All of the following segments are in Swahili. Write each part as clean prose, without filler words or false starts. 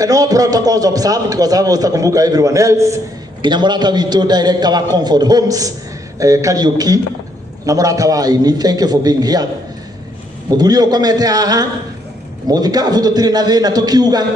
And all protocols observed, because I was takumbuka everyone else. Ginyamurata wito director wa Comfort Homes, Kariuki. Namurata wa ini, thank you for being here. Muthuri ukomete haha, muthikabu tutiri na thina tukiuga,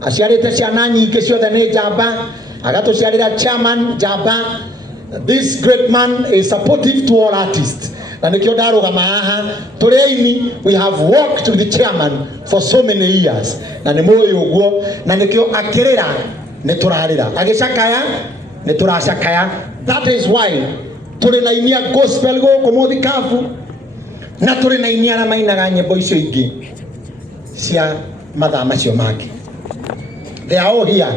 aciarite ciana nyingi ciothe ni njamba, agatuciarira chairman njamba. This great man is supportive to all artists. Na nikio ndarugama haha, turiini we have worked with the chairman for so many years. Na ni moyo uguo, na nikio akirira ni turarira. Agicakaya ni turacakaya. That is why turi na inia gospel guku muthikabu, na turi na inia na mainaga nyimbo icio ingi cia mathaa macio mangi. They are all here.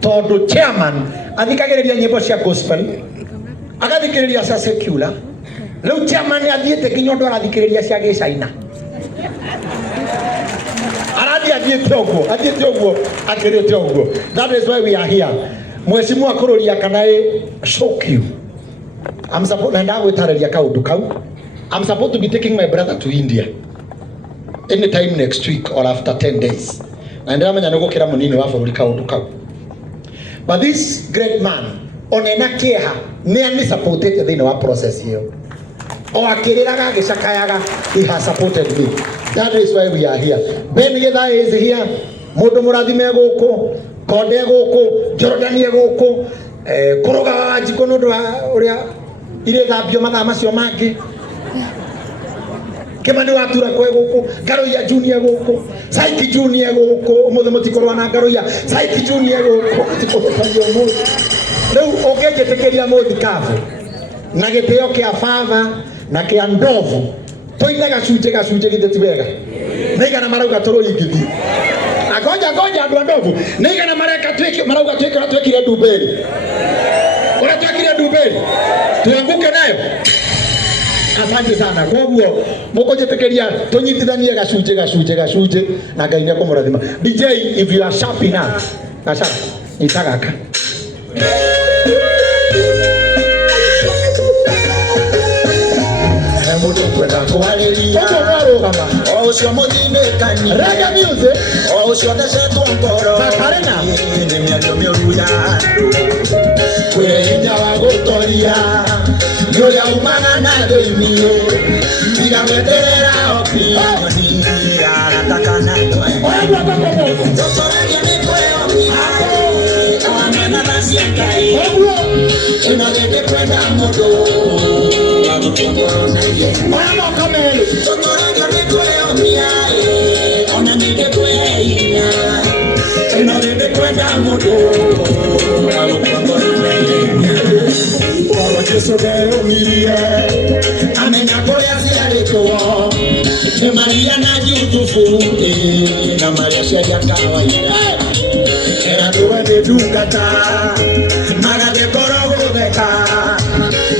Tondu chairman athikagiriria nyimbo cia gospel, agathikiriria cia secular. Leo chairman athiete kinyo ndo arathikiriria cia gicaina. Athiete oguo akirite oguo. That is why we are here. Mheshimiwa kururia kana shock you. I'm supposed to be taking my brother to India anytime next week or after 10 days. But this great man, onena keha, nearly supported the inner process here. Or he has supported me. That is why we are here. Ben Yeda is here. Motomuradi Megoko, Kodegoko, Jordania Goko, Koroga Jikonoda, Ida Biomada Masiomaki. Kemani watura kwegoko, Garoya Junior Goko, Saiki Junior Goko, Modomotikorana Garoya, Saiki Junior Goko, no, okay, tekeria modikavu. Nageteo ke afava, na ke andovu. Toina gacunje gitetiwega. Naiga na marauga toro igithii. Agoja andu andovu. Naiga na mareka tweke marauga tweke twekire nduberi. Ora twekire nduberi. Tuanguke nayo. Asante sana. Kwa hivyo mukoje tekeria tonyitithanie gacunje na Ngai ni akumurathima. DJ, if you are sharp enough. Sharp. Itagaka. Reggae music. Maria na Yusufu na Maria ya kawaida era tuwe de dukata mara de korogo deka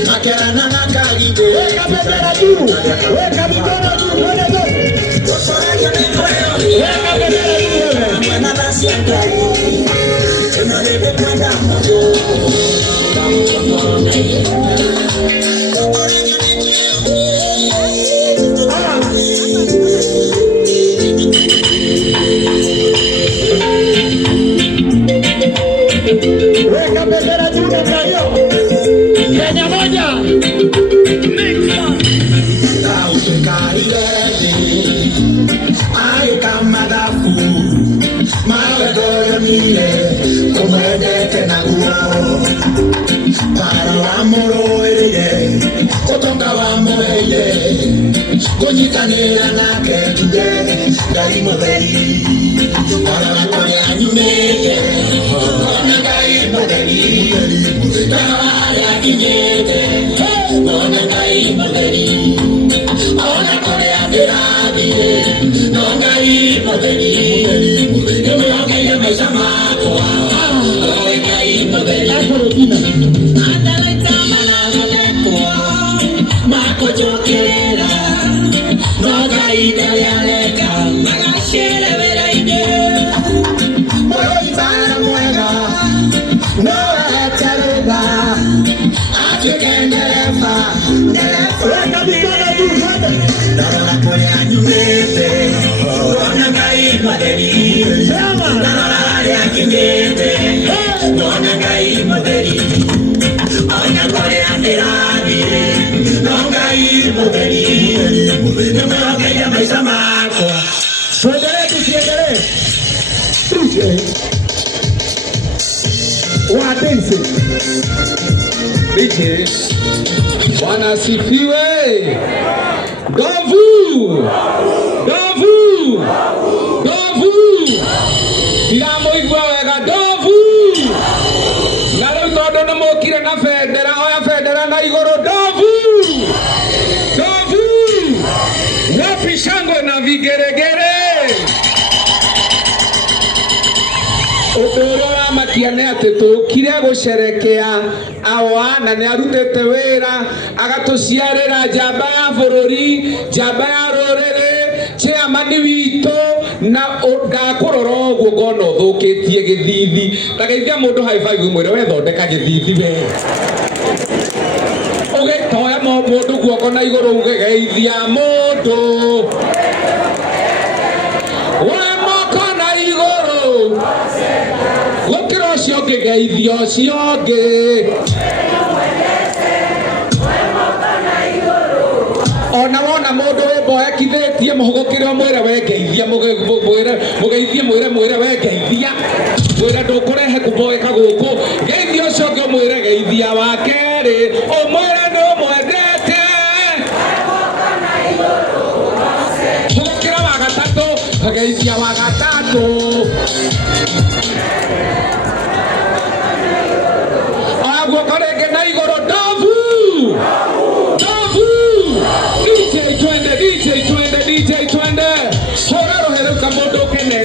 makera na nakalibe weka bendera juu weka mikono juu weka bendera juu mwana basi angai tunalebe kwenda moto weka bendera juu namna hiyo. Kenya moja. Ai kama dafu mawedoyo niye kumwendete na guo para wa moroere kotonga wa moeye kunyitanira nake tuge Ngai mutheri para wa korea nyumeye ona Ngai mutheri para kinyete ona Ngai mutheri ona korea ndirathire no Ngai mutheri nĩwĩhokeire maica makwa oĩ Ngai mutheri andalaita marathondekwo makũnjũkĩrĩra no Ngai ndarĩ areka magacĩre wĩra-inĩ mũrũibara mwega no eterũga atuĩke ndereba weka mikono juu ndarora kũrĩa nyumĩte ona Ngai mutheri ndarora harĩa kinyete nona ngai mutheri ona kore atiragire nona ngai mutheri nona ngai maisha mako. Tuendelee. Wadense DJ Bwana asifiwe. Dovu Ndamo igwa wega dovu na rĩu tondũ nĩ mũkire na bendera oya bendera na igũrũ dovu wapi shangwe na vigeregere. Ũtũũro makia nĩ atĩ tũkire gũcerekea awana nĩ arutĩte wĩra agatũciarĩra njamba ya bũrũri njamba ya rũrĩrĩ chairman witũ na ndakũrora ũguo ngona ũthũkĩtie gĩthithi ndageithia mũndũ high five mwĩre wethondeka gĩthithi we ũgĩtoya mũndũ guoko na igũrũ ũgeithia mũndũ gũkĩra ũcio ũngĩgeithia ũcio ũngĩ ona wona mũndũ wĩmboekithĩtie mũhũgũkĩre ũmwĩre wengeithia mũgeithie mwĩre wengeithia mwĩre ndũkũrehe kũmboeka gũkũ geithia ũcio ũngĩ ũmwĩre geithia wa kerĩ ũmwĩre nĩ ũmwendete mũhũgũkĩra wa gatatũ geithia wa gatatũ guoko rĩngĩ na igũrũ dovu DJ twende hũra rũhĩ rũu kamũndũ kene.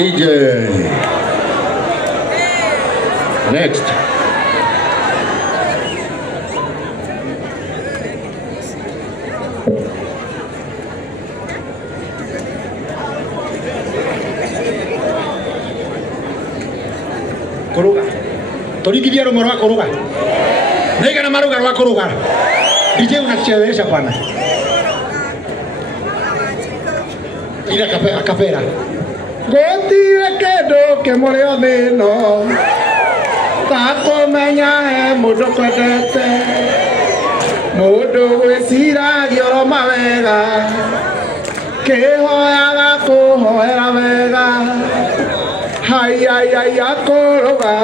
DJ. Next. Kuruga. Tulikidia rumo rwa kuruga. Naiga na maruga rwa kuruga. DJ unachezesha bwana. Ila kapera. Gotire kendo ke morio thino takomenya he mundu kwendete mundu gwiciragia oro mawega kihoyaga kuhoera wega hai akuruga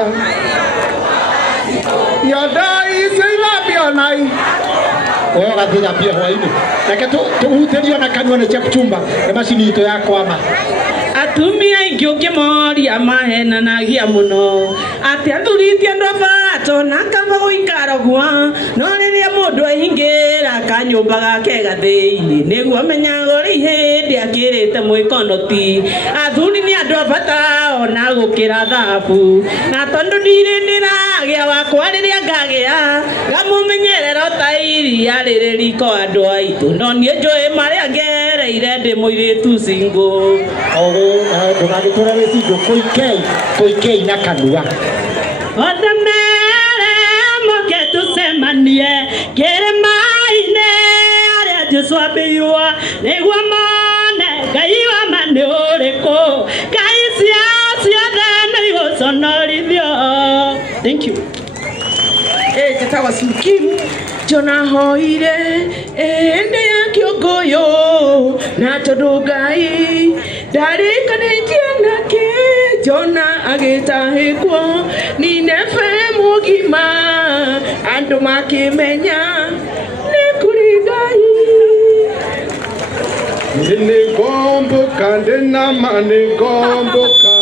yodai silabianai gathira pia hwaini reke tuhutirio na kanua ni chapchumba na macini itu ya kwama atumia ingi ukimoria mahenanagia muno ati athuritie ndo bato na kamba guikara gwa no riria mundu ehingira kanyumba gake gathĩinĩ nĩguo menyaga ũrĩ hĩndĩ akĩrĩte mwĩkonoti athuri nĩ andũ a bata ona gũkĩra thahabu na tondũ ndirĩ ndĩragĩa wakwa rĩrĩa ngagĩa ngamũmenyerera ta iria rĩrĩ riko andũ aitũ no niĩ njũĩ marĩa ngereire ndĩ mũirĩtu single ndũgagĩtũra wĩ single kũikei na kanua othe mere moke tũcemanie kĩrĩma-inĩ harĩa Jesũ ambĩirwo nĩguo mone Ngai wa ma nĩ ũrĩkũ Ngai ciothe nĩ igũconorithio. Thank you. Njĩtagwo Kim Jona hoire ende ya kĩũngũyũ na tondũ Ngai ndarĩkanĩtie nake Jona agĩtahĩkwo Nineve mũgima andũ makĩmenya nĩ kũrĩ Ngai. Nĩngomboka ndĩnama nĩngomboka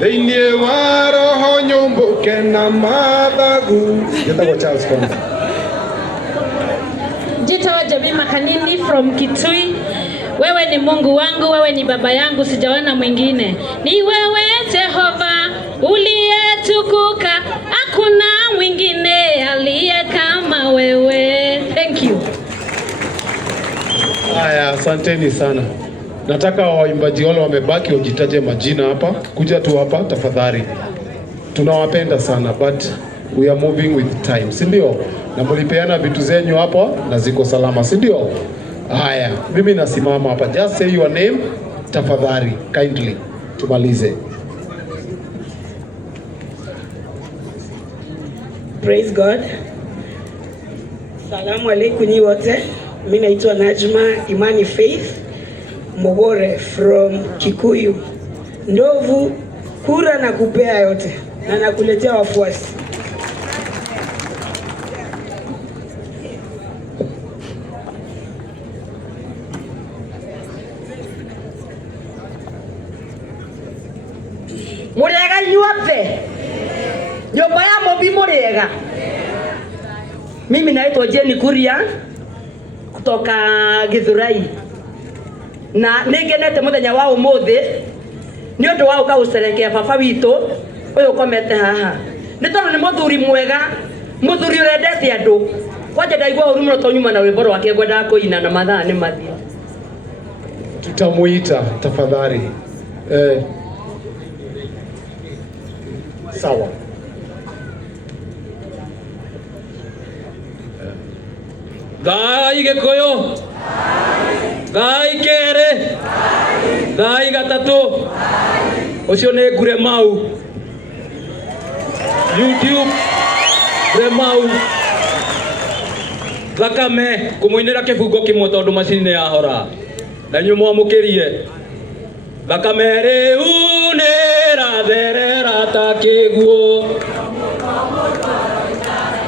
thĩinĩ wa roho nyũmbũke na mathagu. Njĩtagwo Charles Konda. Njĩtagwo Jemima Kanini from Kitui. Wewe ni Mungu wangu, wewe ni baba yangu, sijaona mwingine. Ni wewe Jehova uliyetukuka, hakuna mwingine aliye kama wewe. Thank you. Haya, asanteni sana. Nataka waimbaji wale wamebaki wajitaje majina hapa. Kuja tu hapa tafadhali. Tunawapenda sana but we are moving with time, si ndio? Na mlipeana vitu zenyu hapo na ziko salama, si ndio? Haya, mimi nasimama hapa. Just say your name tafadhali, kindly. Tumalize. Praise God. Salamu alaikum nyi wote. Mimi naitwa Najma Imani Faith Mogore from Kikuyu. Ndovu kura na kupea yote na nakuletea wafuasi. Murega nyuothe nyumba ya Mobi murega. Mimi naitwa Jenny Kuria kutoka Githurai na ningenete muthenya wa umuthi ni undu wa uka gucerekea baba witu uyu komete haha ni tondu ni muthuri mwega, muthuri urendete andu kwaje ndaigua uru muno tonyuma na rwimbo rwake ngwenda kuina na mathaa ni mathi. Tutamuita tafadhali. Sawa. Ngai Gikuyu, Ngai Kere, Ngai Gatatu, ucio nĩ Ngure Mau, YouTube Ngure Mau, Thakame kũmũinĩra kĩbungo kĩmwe tondũ macini nĩ yahora na inyuĩ mwamũkĩrie. Thakame rĩu nĩ ĩratherera ta kĩguũ,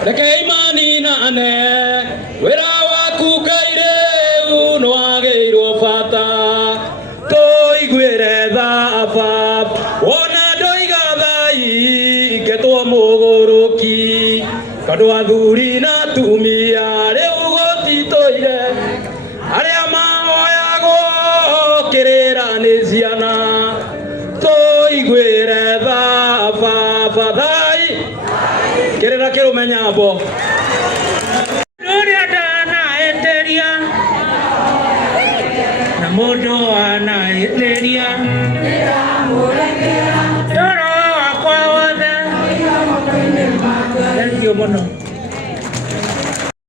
rekei maninane wĩra waku Ngai rĩu nĩwagĩirwo bata. Tũiguĩre thaba wona ndũiga thai ngetwo mũgũrũki, tondũ athuri na atumia rĩu gũtitũire, arĩa mahoyagwo kĩrĩra nĩ ciana. Tũiguĩre thaba thai kĩrĩra kĩrũme nyambo. Mũndũ anaĩtĩria toro wakwa wothe. Thank you mũno.